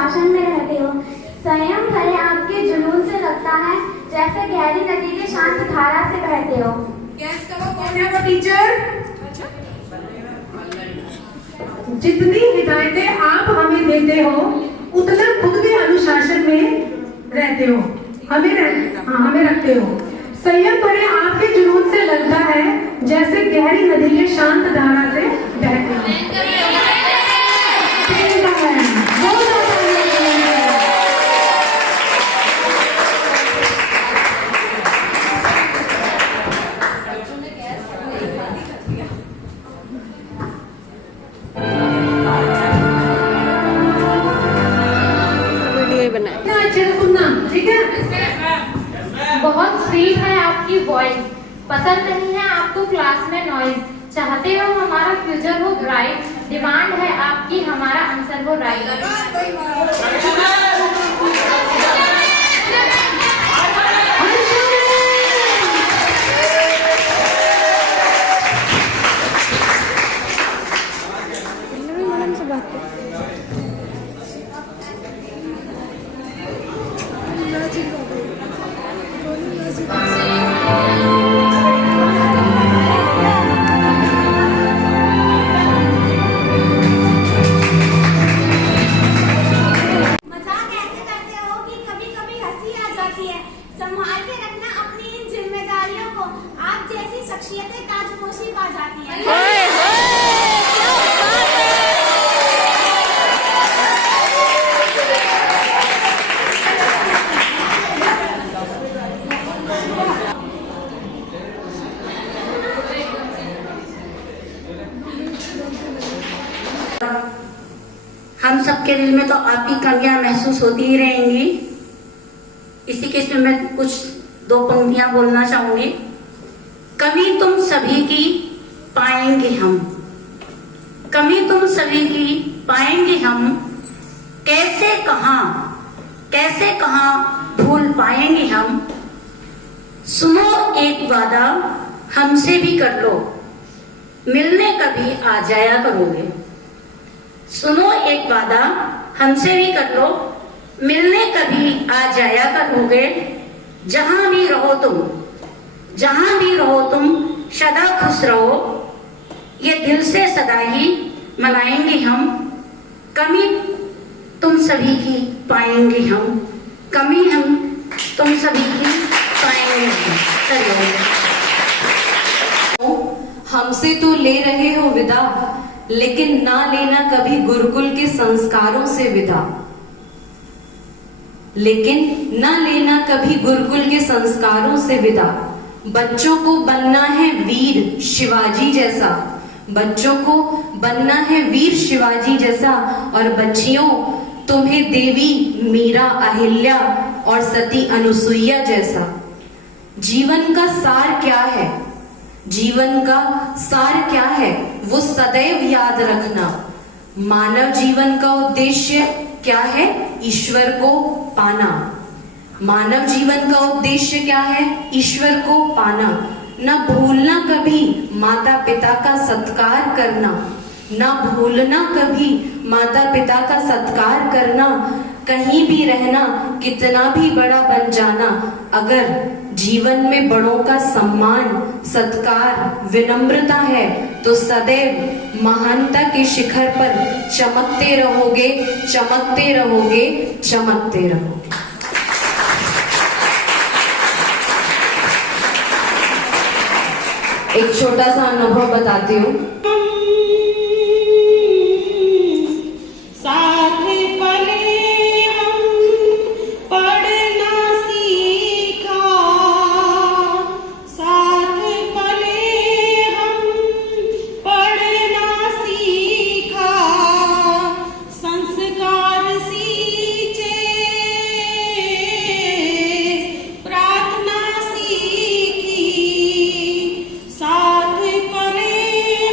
अनुशासन में रहते हो। संयम भले आपके जुनून से लगता है जैसे गहरी नदी के शांत धारा से बहते हो। गैस करो, कौन है वो टीचर? जितनी हिदायतें आप हमें देते हो उतना खुद भी अनुशासन में रहते हो, हमें रखते हो। संयम भले आपके जुनून से लगता है जैसे गहरी नदी के शांत धारा से बहते हो। ठीक है। बहुत स्वीट है आपकी वॉइस, पसंद नहीं है आपको क्लास में नॉइज। चाहते हो हमारा फ्यूचर हो ब्राइट, डिमांड है आपकी हमारा आंसर हो राइट। संभाल के रखना अपनी इन जिम्मेदारियों को, आप जैसी शख्सियतें ताजपोशी पा जाती हैं। हम सबके दिल में तो आपकी कमियां महसूस होती ही रहेंगी। इसी के इसमें मैं कुछ दो पंक्तियां बोलना चाहूंगी। कमी तुम सभी की पाएंगे हम, कमी तुम सभी की पाएंगे हम, कैसे कहां भूल पाएंगे हम। सुनो एक वादा हमसे भी कर लो, मिलने कभी आ जाया करोगे। सुनो एक वादा हमसे भी कर लो, मिलने कभी आ जाया करोगे। जहां भी रहो तुम सदा खुश रहो, ये दिल से सदा ही मनाएंगे हम। कमी तुम सभी की पाएंगे हम, कमी हम तुम सभी की पाएंगे हम। हमसे तो ले रहे हो विदा, लेकिन ना लेना कभी गुरुकुल के संस्कारों से विदा। लेकिन ना लेना कभी गुरुकुल के संस्कारों से विदा। बच्चों को बनना है वीर शिवाजी जैसा, बच्चों को बनना है वीर शिवाजी जैसा। और बच्चियों तुम्हें देवी मीरा अहिल्या और सती अनुसुईया जैसा। जीवन का सार क्या है, जीवन का सार क्या है वो सदैव याद रखना। मानव जीवन का उद्देश्य क्या है, ईश्वर को पाना। मानव जीवन का उद्देश्य क्या है, ईश्वर को पाना। न भूलना कभी माता पिता का सत्कार करना, न भूलना कभी माता पिता का सत्कार करना। कहीं भी रहना, कितना भी बड़ा बन जाना, अगर जीवन में बड़ों का सम्मान, सत्कार, विनम्रता है तो सदैव महानता के शिखर पर चमकते रहोगे, चमकते रहोगे, चमकते रहोगे। एक छोटा सा अनुभव बताती हूँ। साथ पले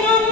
हम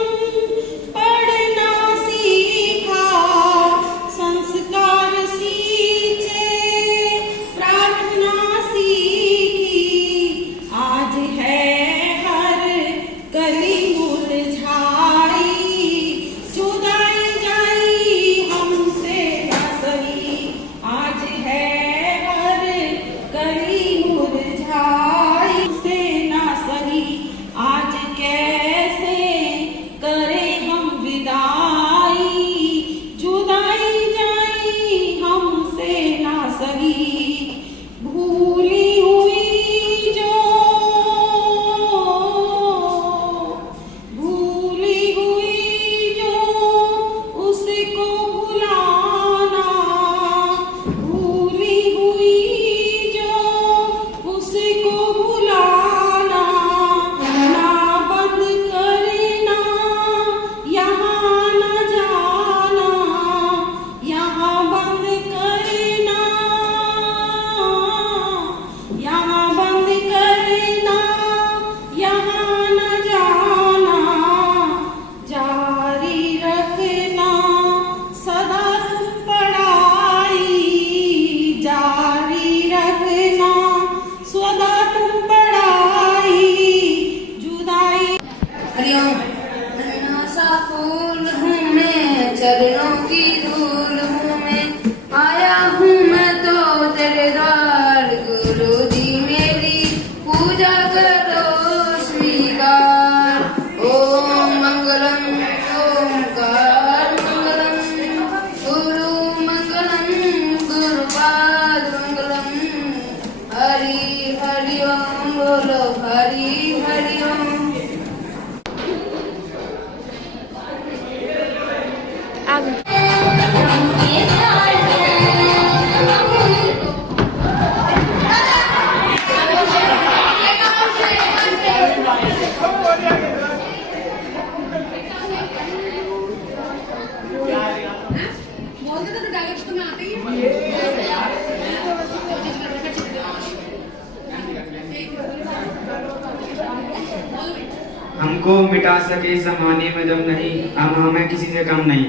हमको मिटा सके ज़माने में दम नहीं, हम हमें किसी से कम नहीं।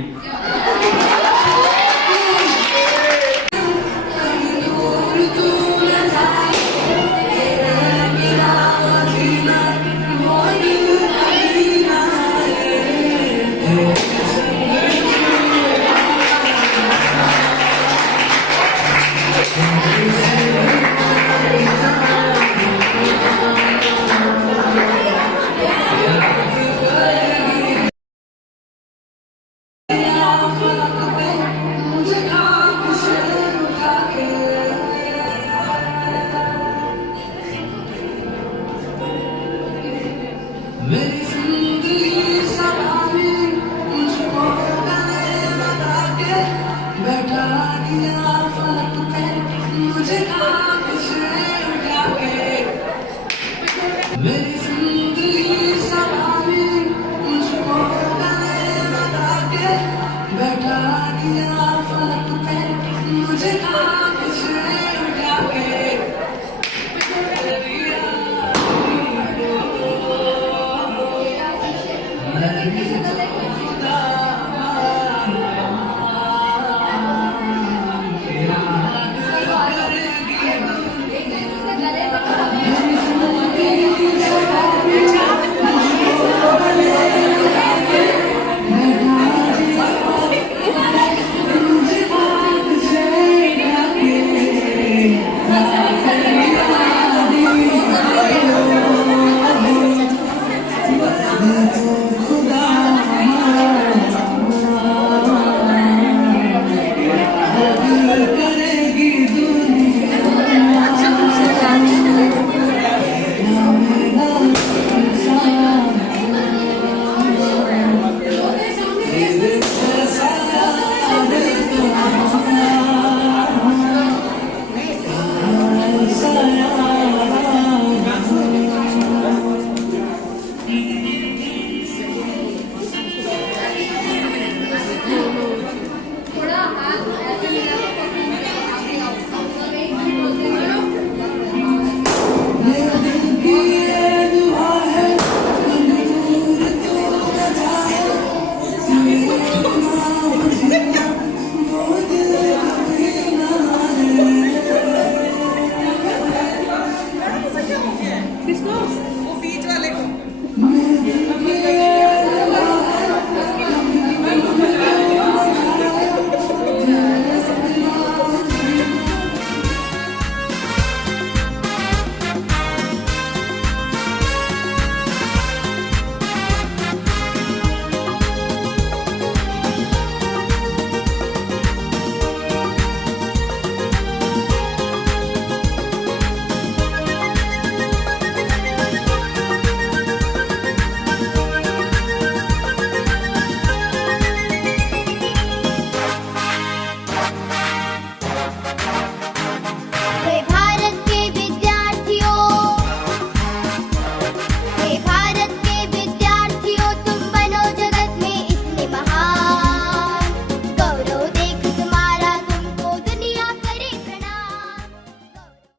करे